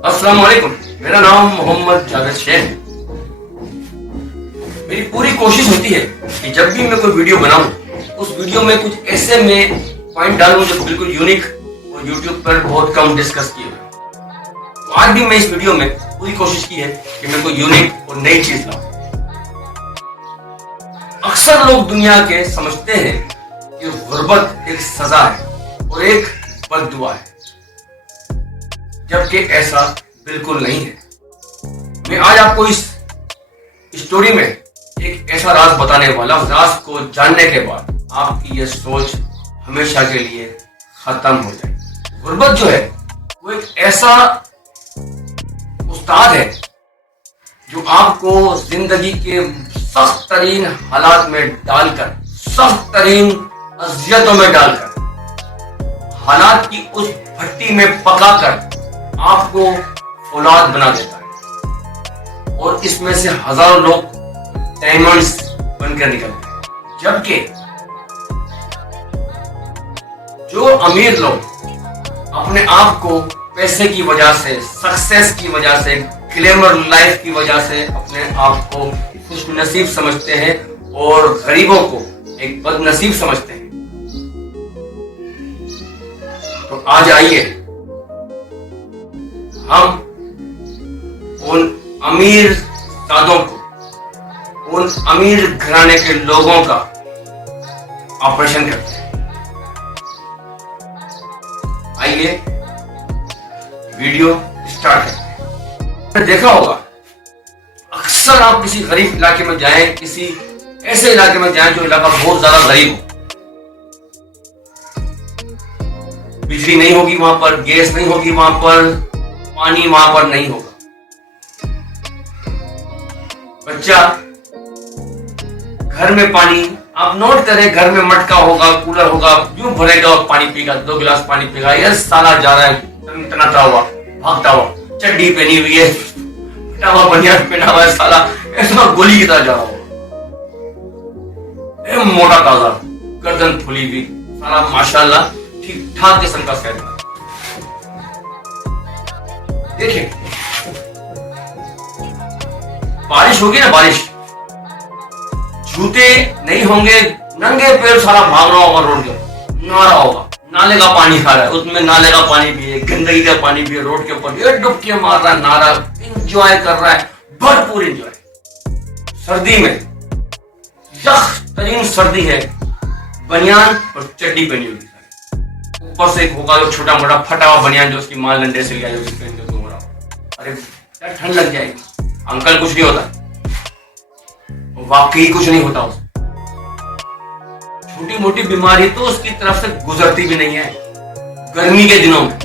अस्सलाम वालेकुम। मेरा नाम मोहम्मद जावेद शेख। मेरी पूरी कोशिश होती है कि जब भी मैं कोई वीडियो बनाऊं उस वीडियो में कुछ ऐसे में पॉइंट डालूं जो बिल्कुल यूनिक और यूट्यूब पर बहुत कम डिस्कस किए हुए। तो आज भी मैं इस वीडियो में पूरी कोशिश की है कि मैं कोई यूनिक और नई चीज लाऊं। अक्सर लोग दुनिया के समझते हैं कि गुर्बत एक सजा है और एक बद्दुआ है, जबकि ऐसा बिल्कुल नहीं है। मैं आज आपको इस स्टोरी में एक ऐसा राज बताने वाला हूं। राज को जानने के बाद आपकी यह सोच हमेशा के लिए खत्म हो जाएगी। गुर्बत जो है वो एक ऐसा उस्ताद है जो आपको जिंदगी के सख्त तरीन हालात में डालकर, सख्त तरीन अजियतों में डालकर, हालात की उस भट्टी में पकाकर आपको औलाद बना देता है और इसमें से हजारों लोग डायमंड्स बनकर निकलते हैं। जबकि जो अमीर लोग अपने आप को पैसे की वजह से, सक्सेस की वजह से, ग्लैमर लाइफ की वजह से अपने आप को खुशनसीब समझते हैं और गरीबों को एक बदनसीब समझते हैं, तो आज आइए हम उन अमीर दादों को, उन अमीर घराने के लोगों का ऑपरेशन करते हैं। आइए वीडियो स्टार्ट करते हैं। देखा होगा अक्सर आप किसी गरीब इलाके में जाएं, किसी ऐसे इलाके में जाएं जो इलाका बहुत ज्यादा गरीब हो, बिजली नहीं होगी वहां पर, गैस नहीं होगी वहां पर, पानी वहां पर नहीं होगा। बच्चा घर में पानी, आप नोट करें, घर में मटका होगा, कूलर होगा, यूं भरेगा और पानी पीगा, 2 गिलास पानी पीगा। यार साला जा रहा है तनाता हुआ, भागता हुआ, चड्डी पहनी हुई है, फटा हुआ बनियान पहना हुआ है, साला ऐसा गोली की तरह जा रहा होगा, मोटा ताजा, गर्दन फुली हुई, साला माशाल्लाह ठीक ठाक किस्म का शहर। देखिए बारिश होगी ना, बारिश, जूते नहीं होंगे, नंगे पैर सारा भाग रहा होगा रोड के, नाला होगा, नाले का पानी खा रहा है, उसमें नाले का पानी भी है, गंदगी का पानी भी है, रोड के ऊपर ये डुबकी मार रहा है, नारा एंजॉय कर रहा है, भरपूर एंजॉय। सर्दी में सख्त तरीन सर्दी है, बनियान और चड्डी पहनी होगी, ऊपर से एक होगा जो छोटा मोटा फटा हुआ बनियान जो उसकी मां लंडे से लिया जो पहन के घूम रहा हो। अरे क्या ठंड लग जाएगी। अंकल कुछ नहीं होता, वाकई कुछ नहीं होता उसको, छोटी मोटी बीमारी तो उसकी तरफ से गुजरती भी नहीं है। गर्मी के दिनों में,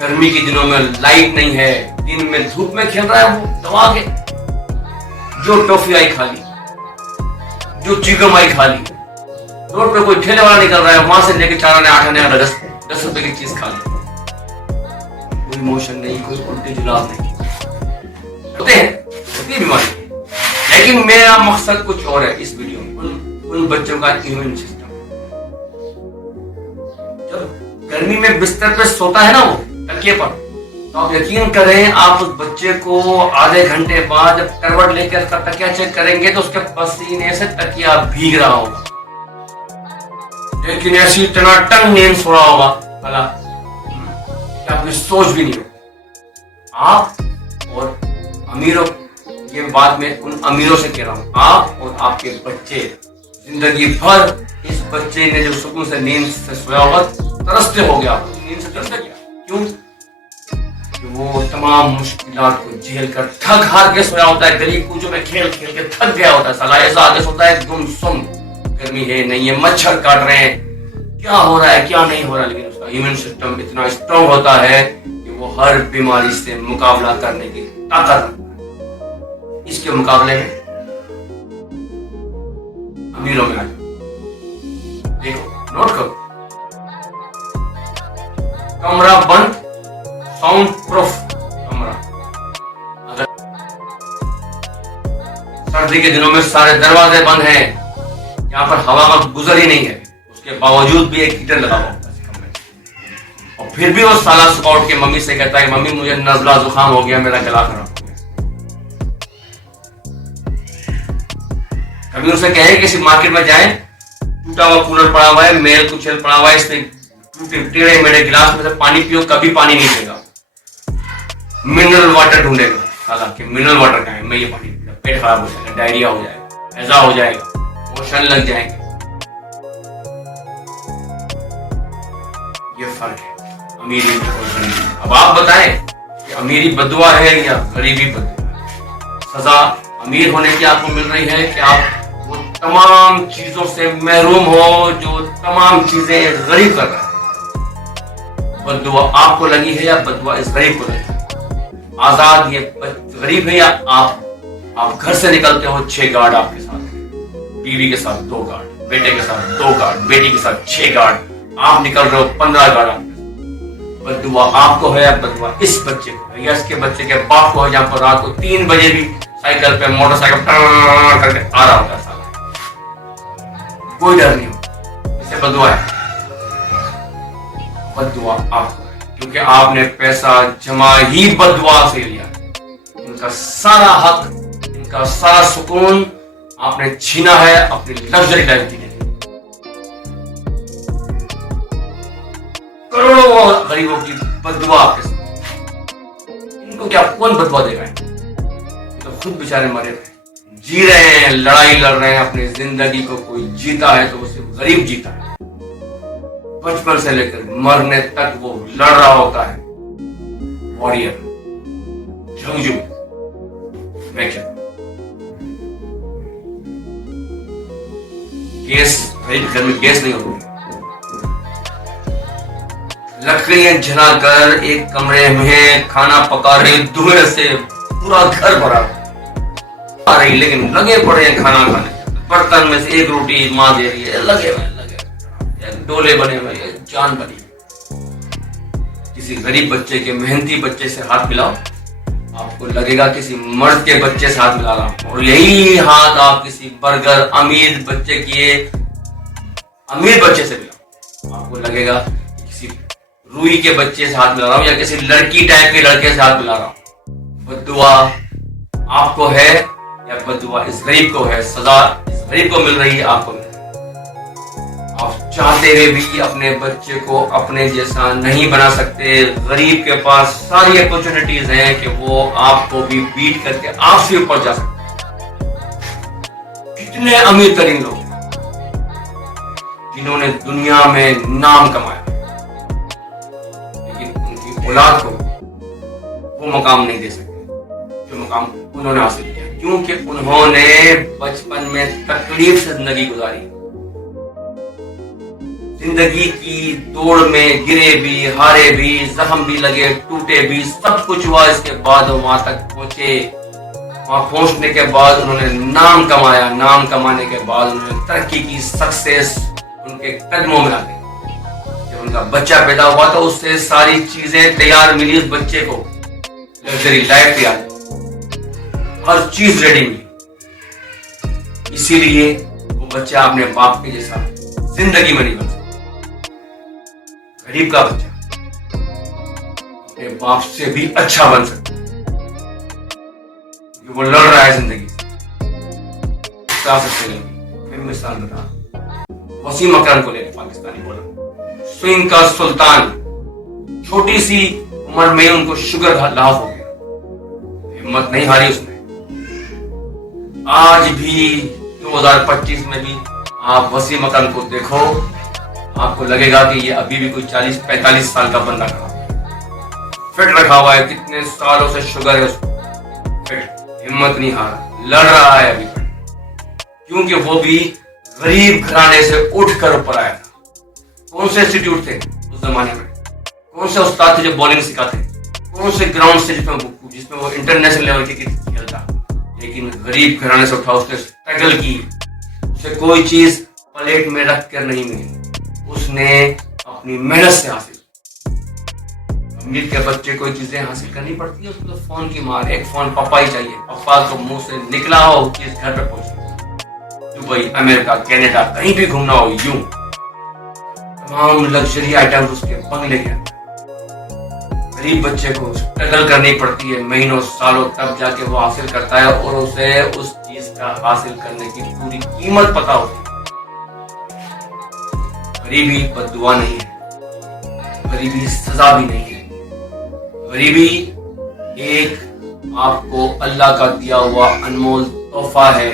गर्मी के दिनों में लाइट नहीं है, दिन में धूप में खेल रहा है वो दबा के, जो टॉफी आई खा ली, जो चिकम आई खा ली, रोड पे कोई ठेले वाला निकल रहा है, वहां से लेके 4 आने 8 आने 10 रुपए की चीज खा ली, कोई इमोशन नहीं, कोई उल्टी जुलाब नहीं, होते हैं, होती है बीमारी। लेकिन मेरा मकसद कुछ और है इस वीडियो में, उन बच्चों का इम्यून सिस्टम। जब गर्मी में बिस्तर पे सोता है ना वो तकिए पर, तो आप यकीन करें, आप उस बच्चे को आधे घंटे बाद जब करवट लेकर उसका तकिया चेक करेंगे तो उसके पसीने से तकिया भीग रहा होगा, लेकिन ऐसी टनाटन नींद सो रहा होगा भला कि आपकी सोच भी नहीं हो। आप और अमीरों, ये बात मैं उन अमीरों से कह रहा हूं, आप और आपके बच्चे जिंदगी भर इस बच्चे ने जो सुकून से नींद से सोया होगा तरसते हो गया, नींद से तरसते गया। क्यों? वो तमाम मुश्किलात को झेल कर थक हार के सोया होता है, गली कूचों में खेल खेल के थक गया होता है, साला ऐसा आगे सोता है गुमसुम, गर्मी है नहीं है, मच्छर काट रहे हैं, क्या हो रहा है क्या नहीं हो रहा है, लेकिन उसका इम्यून सिस्टम इतना स्ट्रांग होता है कि वो हर बीमारी से मुकाबला करने की ताकत रखता है। इसके मुकाबले में अमीरों में देखो, नोट करो, कमरा बंद, साउंड प्रूफ कमरा। अगर सर्दी के दिनों में सारे दरवाजे बंद हैं, यहाँ पर हवा का गुजर ही नहीं है, उसके बावजूद भी एक हीटर लगा हुआ है कमरे में, और फिर भी वो साला सुबह उठ के मम्मी से कहता है मम्मी मुझे नजला जुकाम हो गया, मेरा गला खराब हो गया। कभी उसे कहे किसी मार्केट में जाए, टूटा हुआ कूलर पड़ा हुआ है, मेल कुचल पड़ा हुआ है, इसमें टूटे टेढ़े मेरे गिलास में से पानी पियो, कभी पानी नहीं पिएगा, मिनरल वाटर ढूंढेगा। हालांकि मिनरल वाटर का है, मैं ये पानी पीना, पेट खराब हो जाएगा, डायरिया हो जाएगा, ऐसा हो जाएगा, मोशन लग जाएंगे। ये फर्क है अमीरी और गरीबी। अब आप बताएं कि अमीरी बदुआ है या गरीबी बदुआ। सजा अमीर होने की आपको मिल रही है कि आप वो तमाम चीजों से महरूम हो जो तमाम चीजें गरीब कर रहा है। बदुआ आपको लगी है या बदुआ इस गरीब को लगी? आजाद ये गरीब है या आप घर से निकलते हो 6 गार्ड आपके साथ, बीवी के साथ 2 गार्ड, बेटे के साथ 2 गार्ड, बेटी के साथ 6 गार्ड, आप निकल रहे हो 15 गार्ड आपके साथ। बदुआ आपको है या बदुआ इस बच्चे को है या इसके बच्चे के बाप को है, जहां पर रात को 3 बजे भी साइकिल पे मोटरसाइकिल करके आ रहा होता है साला, कोई डर नहीं होता, इसे बदुआ है। बदुआ आपको है क्योंकि आपने पैसा जमा ही बदुआ से लिया। इनका सारा हक, इनका सारा सुकून आपने छीना है अपनी लग्जरी लाइफ जीने। करोड़ों गरीबों की बदुआ आपके साथ, इनको क्या कौन बदुआ देगा? तो खुद बेचारे मरे रहे, जी रहे हैं, लड़ाई लड़ रहे हैं अपनी जिंदगी को। कोई जीता है तो वो सिर्फ गरीब जीता है, बचपन से लेकर मरने तक वो लड़ रहा होता है, वॉरियर, जंगजू। गैस, घर में गैस नहीं होती, लकड़ियां जलाकर एक कमरे में खाना पका रहे, धुएं से पूरा घर भरा आ रही, लेकिन लगे पड़े हैं खाना खाने। बर्तन में से एक रोटी मां दे रही है, लगे डोले बने हुए, जान बनी। किसी गरीब बच्चे के, मेहनती बच्चे से हाथ मिलाओ, आपको लगेगा किसी मर्द के बच्चे से हाथ मिला रहा हूं। और यही हाथ आप किसी बर्गर अमीर बच्चे किए अमीर बच्चे से मिलाओ, आपको लगेगा किसी रूई के बच्चे से हाथ मिला रहा हूं या किसी लड़की टाइप के लड़के से हाथ मिला रहा हूं। बद्दुआ आपको है या बद्दुआ इस गरीब को है? सजा इस गरीब को मिल रही है, आपको मिल रही है। आप चाहते हुए भी अपने बच्चे को अपने जैसा नहीं बना सकते। गरीब के पास सारी अपॉर्चुनिटीज हैं कि वो आपको भी बीट करके आपसे ऊपर जा सकते। कितने अमीर तरीन लोग जिन्होंने दुनिया में नाम कमाया, लेकिन उनकी औलाद को वो मकाम नहीं दे सके जो मकाम उन्होंने हासिल किया, क्योंकि उन्होंने बचपन में तकलीफ से जिंदगी गुजारी। जिंदगी की दौड़ में गिरे भी, हारे भी, जख्म भी लगे, टूटे भी, सब कुछ हुआ। इसके बाद वहां तक पहुंचे। वहां पहुंचने के बाद उन्होंने नाम कमाया। नाम कमाने के बाद उन्होंने तरक्की की, सक्सेस उनके कदमों में आ गई। जब उनका बच्चा पैदा हुआ तो उससे सारी चीजें तैयार मिली उस बच्चे को, लग्जरी लाइफ तैयार, हर चीज रेडी मिली। इसीलिए वो बच्चा अपने बाप के जैसा जिंदगी में नहीं बन सकता। गरीब का बच्चा अपने बाप से भी अच्छा बन सकता है, वो लड़ रहा है जिंदगी से। मैं मिसाल बता, वसीम अकरम को ले, पाकिस्तानी बॉलर, स्विंग का सुल्तान। छोटी सी उम्र में उनको शुगर लाभ हो गया, हिम्मत नहीं हारी उसने। आज भी 2025 में भी आप वसीम अकरम को देखो, आपको लगेगा कि ये अभी भी कोई 40-45 साल का बंदा खड़ा फिट रखा हुआ है। कितने सालों से शुगर है उसको, फिट, हिम्मत नहीं हारा, लड़ रहा है अभी, क्योंकि वो भी गरीब घराने से उठकर ऊपर आया था। कौन से इंस्टीट्यूट थे उस जमाने में, कौन से उस्ताद थे जो बॉलिंग सिखाते, कौन से ग्राउंड से जिसमें वो इंटरनेशनल लेवल की खेलता, लेकिन गरीब घराने से उठा, उसने स्ट्रगल की, उसे कोई चीज प्लेट में रख कर नहीं मिली, उसने अपनी मेहनत से हासिल। अमीर के बच्चे कोई चीजें हासिल करनी पड़ती है, उसको तो फोन की मार, एक फोन पापा ही चाहिए, पापा को मुंह से निकला हो चीज घर पे पहुंची। दुबई, अमेरिका, कनाडा, कहीं भी घूमना हो, यूं तमाम लग्जरी आइटम्स उसके बंगले के अंदर। गरीब बच्चे को स्ट्रगल करनी पड़ती है महीनों सालों, तब जाके वो हासिल करता है और उसे उस चीज का हासिल करने की पूरी कीमत पता होती है। गरीबी बद्दुआ नहीं है, गरीबी सजा भी नहीं है। गरीबी एक आपको अल्लाह का दिया हुआ अनमोल तोहफा है,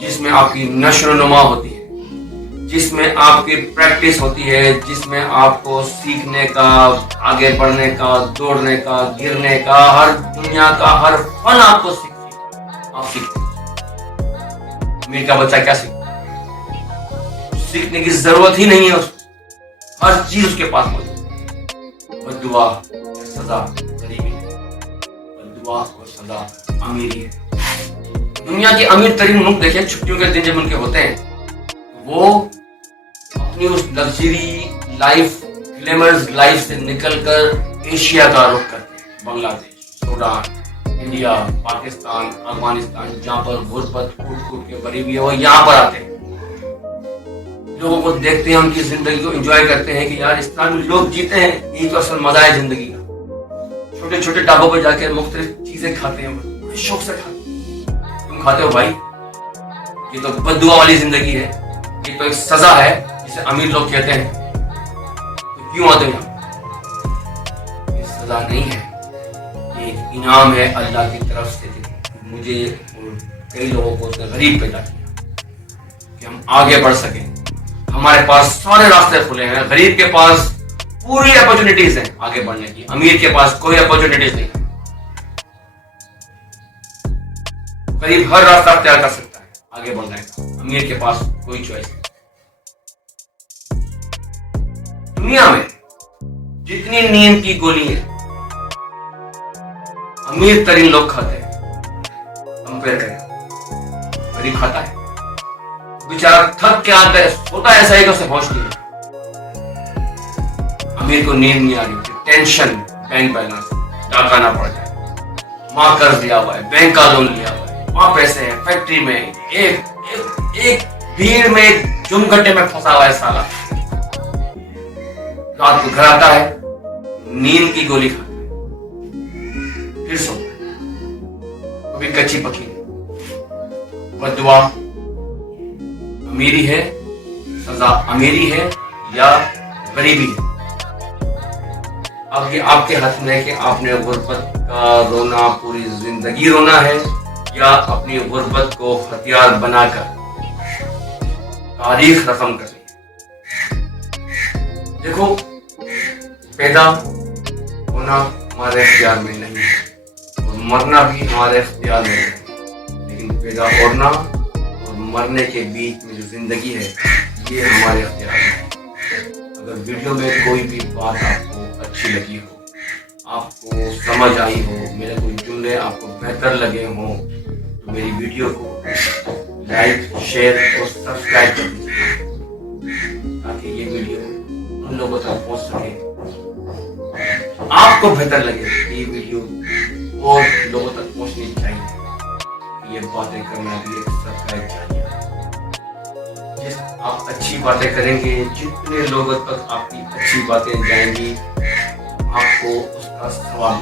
जिसमें आपकी नशो नुमा होती है, जिसमें आपकी प्रैक्टिस होती है, जिसमें आपको सीखने का, आगे बढ़ने का, दौड़ने का, गिरने का, हर दुनिया का हर फन आपको आप सीखते हैं। अमीर का बच्चा क्या सीखता है? सीखने की जरूरत ही नहीं है उसको, हर चीज उसके पास मौजूद है। बद्दुआ और सजा गरीबी है, बद्दुआ और सजा अमीरी है। दुनिया के अमीर तरीन मुल्क देखें, छुट्टियों के दिन जब उनके होते हैं, वो अपनी उस लग्जरी लाइफ, ग्लैमरस लाइफ से निकलकर एशिया का रुख करते हैं। बांग्लादेश, सूडान, इंडिया, पाकिस्तान, अफगानिस्तान, जहाँ पर गुर्बत कूट के भरी हुई है, वो यहाँ पर आते हैं। लोगों को देखते हैं, उनकी जिंदगी को एंजॉय करते हैं कि यार इस तरह लोग जीते हैं, यही तो असल मजा है जिंदगी का। छोटे छोटे ढाबों पर जाकर मुख्तलिफ चीजें खाते हैं, बड़े शौक से खाते हैं। तुम खाते हो भाई? ये तो बद्दुआ वाली जिंदगी है, ये तो एक सजा है जिसे अमीर लोग कहते हैं। तो क्यों आते हो? ये सजा नहीं है, ये एक इनाम है अल्लाह की तरफ से। मुझे और कई लोगों को गरीब पैदा किया कि हम आगे बढ़ सकें। हमारे पास सारे रास्ते खुले हैं, गरीब के पास पूरी अपॉर्चुनिटीज हैं आगे बढ़ने की, अमीर के पास कोई अपॉर्चुनिटीज नहीं है। गरीब हर रास्ता तैयार कर सकता है आगे बढ़ने का, अमीर के पास कोई चॉइस नहीं। दुनिया में जितनी नींद की गोली है अमीर तरीन लोग खाते हैं, कंपेयर करें। गरीब खाता है, बेचारा थक के आता है, सोता ऐसा है कि उसे होश नहीं है। अमीर को नींद नहीं आ रही होती, टेंशन, बैंक बैलेंस, डाकाना पड़ जाए, माँ कर्ज लिया हुआ है, बैंक का लोन लिया हुआ है, वहां पैसे हैं, फैक्ट्री में एक भीड़ में, एक जुमघट्टे में फंसा हुआ है साला। रात को घर आता है, नींद की गोली खाता है, फिर सोता है, कभी कच्ची पकी। बद्दुआ अमीरी है, सजा अमीरी है या गरीबी है। अब ये आपके हाथ में है कि आपने गुर्बत का रोना पूरी जिंदगी रोना है या अपनी गुर्बत को हथियार बनाकर तारीख रकम करनी है। देखो, पैदा होना हमारे इख्तियार में नहीं है और मरना भी हमारे इख्तियार में नहीं है, लेकिन पैदा होना और मरने के बीच में जो जिंदगी है ये हमारे इख्तियार में है। अगर वीडियो में कोई भी बात आपको अच्छी लगी हो, आपको समझ आई हो, मेरे कोई जुमले आपको बेहतर लगे हों, तो मेरी वीडियो को लाइक, शेयर और सब्सक्राइब कर दीजिए ताकि ये वीडियो उन लोगों तक पहुंच सके, आपको बेहतर लगे। ये वीडियो और लोगों तक पहुंचनी चाहिए। ये बातें करना भी एक सब्सक्राइब चाहिए। जिस आप अच्छी बातें करेंगे, जितने लोगों तक आपकी अच्छी बातें जाएंगी, आपको उसका सवाब